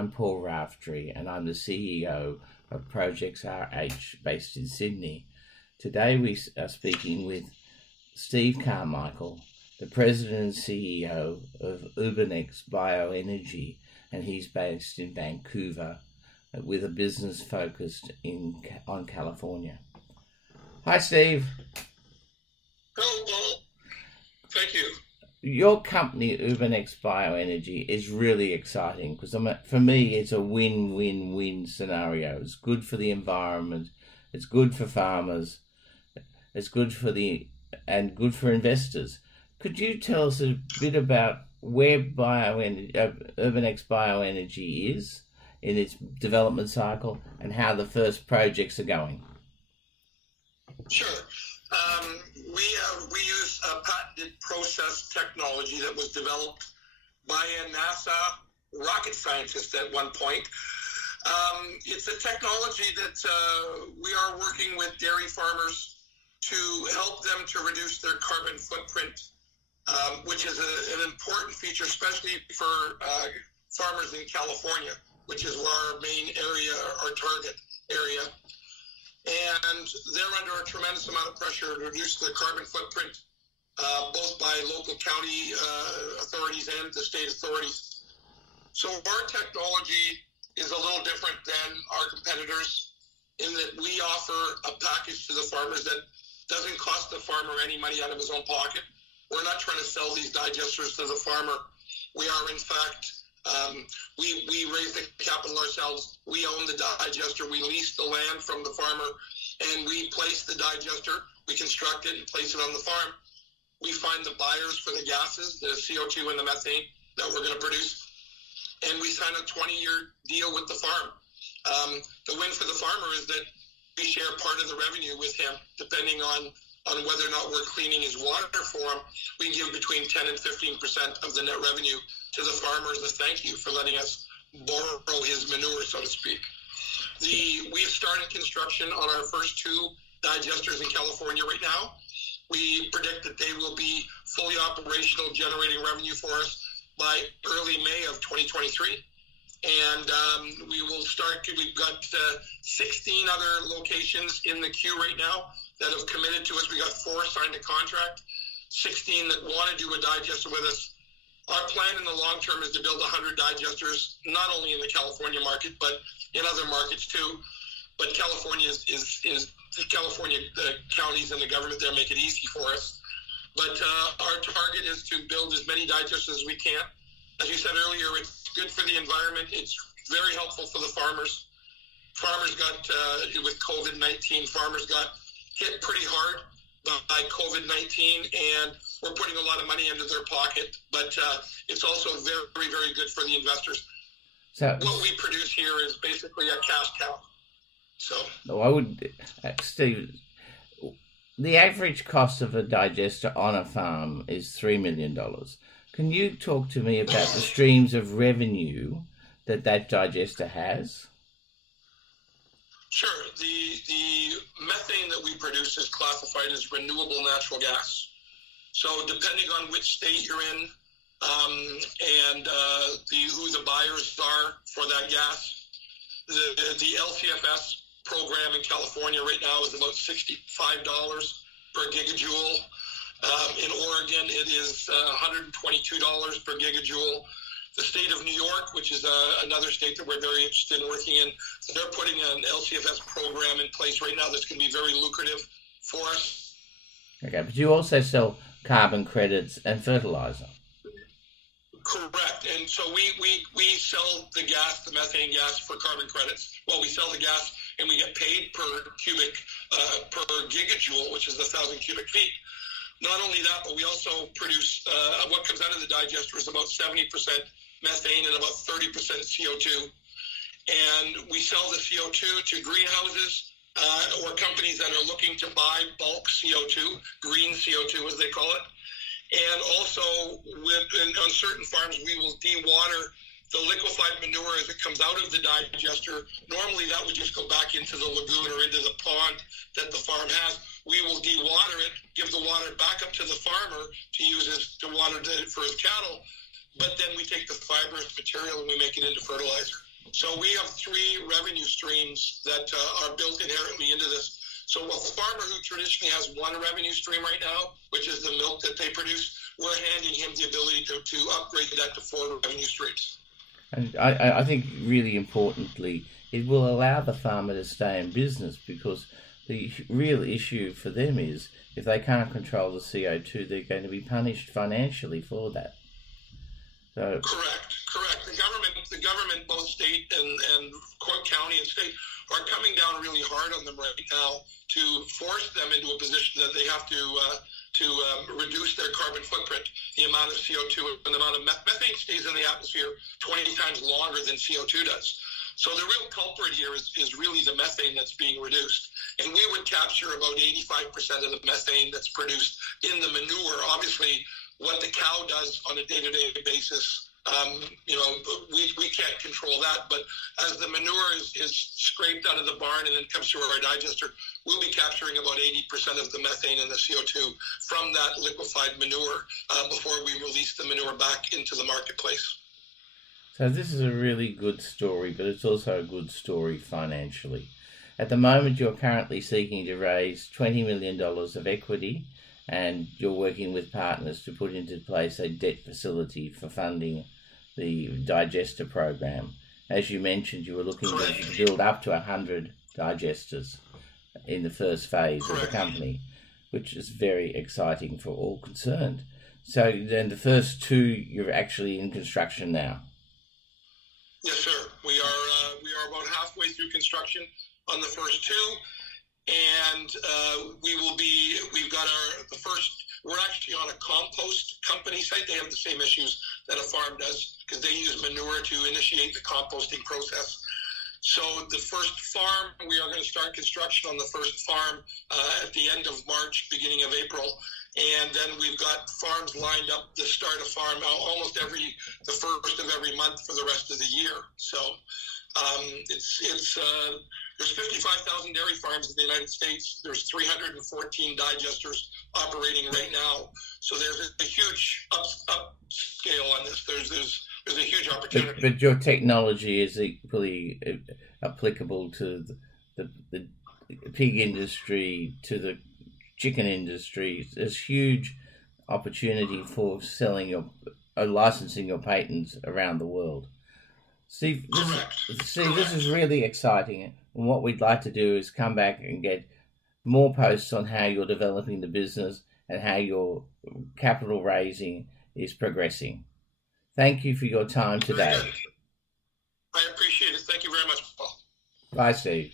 I'm Paul Raftery, and I'm the CEO of Projects RH based in Sydney. Today we are speaking with Steve Carmichael, the President and CEO of Urbenex Bioenergy, and he's based in Vancouver with a business focused on California. Hi, Steve. Hello, Paul. Thank you. Your company, Urbenex Bioenergy, is really exciting because for me, it's a win-win-win scenario. It's good for the environment, it's good for farmers, it's good for good for investors. Could you tell us a bit about where Urbenex Bioenergy is in its development cycle and how the first projects are going? Sure. We use a patented process technology that was developed by a NASA rocket scientist at one point. It's a technology that we are working with dairy farmers to help them to reduce their carbon footprint, which is an important feature, especially for farmers in California, which is our main area, our target area. And they're under a tremendous amount of pressure to reduce their carbon footprint, both by local county authorities and the state authorities. So our technology is a little different than our competitors in that we offer a package to the farmers that doesn't cost the farmer any money out of his own pocket. We're not trying to sell these digesters to the farmer. We are, in fact, we raise the capital ourselves. We own the digester. We lease the land from the farmer, and we place the digester. We construct it and place it on the farm. We find the buyers for the gases, the CO2 and the methane that we're going to produce, and we sign a 20-year deal with the farm. The win for the farmer is that we share part of the revenue with him, depending on whether or not we're cleaning his water for him. We give between 10 and 15% of the net revenue to the farmer as a thank you for letting us borrow his manure, so to speak. We've started construction on our first two digesters in California right now. We predict that they will be fully operational, generating revenue for us by early May of 2023. And we will start. We've got 16 other locations in the queue right now that have committed to us. We got 4 signed a contract, 16 that want to do a digester with us. Our plan in the long term is to build 100 digesters, not only in the California market, but in other markets too. But California is California, the counties and the government there make it easy for us. But our target is to build as many digesters as we can. As you said earlier, it's good for the environment. It's very helpful for the farmers. Farmers got, with COVID-19, farmers got hit pretty hard by COVID-19, and we're putting a lot of money into their pocket, but it's also very, very good for the investors. So what we produce here is basically a cash cow. So Steve, the average cost of a digester on a farm is $3 million. Can you talk to me about the streams of revenue that digester has? Sure. The methane that we produce is classified as renewable natural gas. So depending on which state you're in and who the buyers are for that gas, the LCFS program in California right now is about $65 per gigajoule. In Oregon, it is $122 per gigajoule. The state of New York, which is another state that we're very interested in working in, they're putting an LCFS program in place right now that's going to be very lucrative for us. Okay, but you also sell carbon credits and fertiliser. Correct. And so we sell the gas, the methane gas, for carbon credits. Well, we sell the gas and we get paid per gigajoule, which is 1,000 cubic feet. Not only that, but we also produce what comes out of the digester is about 70% methane and about 30% CO2. And we sell the CO2 to greenhouses or companies that are looking to buy bulk CO2, green CO2 as they call it. And also on certain farms, we will dewater the liquefied manure as it comes out of the digester. Normally that would just go back into the lagoon or into the pond that the farm has. We will dewater it, give the water back up to the farmer to use for his cattle, but then we take the fibrous material and we make it into fertilizer. So we have three revenue streams that are built inherently into this. So a farmer who traditionally has one revenue stream right now, which is the milk that they produce, we're handing him the ability to upgrade that to 4 revenue streams. And I think really importantly, it will allow the farmer to stay in business, because the real issue for them is if they can't control the CO2, they're going to be punished financially for that. So correct. The government, both state and county and state, are coming down really hard on them right now to force them into a position that they have to reduce their carbon footprint, the amount of CO2 and the amount of methane stays in the atmosphere 20 times longer than CO2 does. So the real culprit here is really the methane that's being reduced. And we would capture about 85% of the methane that's produced in the manure. Obviously, what the cow does on a day-to-day basis, we can't control that. But as the manure is scraped out of the barn and then comes through our digester, we'll be capturing about 80% of the methane and the CO2 from that liquefied manure before we release the manure back into the marketplace. So this is a really good story, but it's also a good story financially. At the moment, you're currently seeking to raise $20 million of equity, and you're working with partners to put into place a debt facility for funding the digester program. As you mentioned, you were looking to build up to 100 digesters in the first phase of the company, which is very exciting for all concerned. So then the first 2, you're actually in construction now. Yes, sir. We are about halfway through construction on the first 2, and we're actually on a compost company site. They have the same issues that a farm does because they use manure to initiate the composting process. So the first farm, we are going to start construction on the first farm at the end of March, beginning of April. And then we've got farms lined up to start a farm almost the first of every month for the rest of the year. So there's 55,000 dairy farms in the United States. There's 314 digesters operating right now. So there's a huge upscale on this. There's a huge opportunity. But your technology is equally applicable to the pig industry, to the chicken industry. There's huge opportunity for licensing your patents around the world. Steve, this is really exciting. And what we'd like to do is come back and get more posts on how you're developing the business and how your capital raising is progressing. Thank you for your time today. I appreciate it. Thank you very much, Paul. Bye, Steve.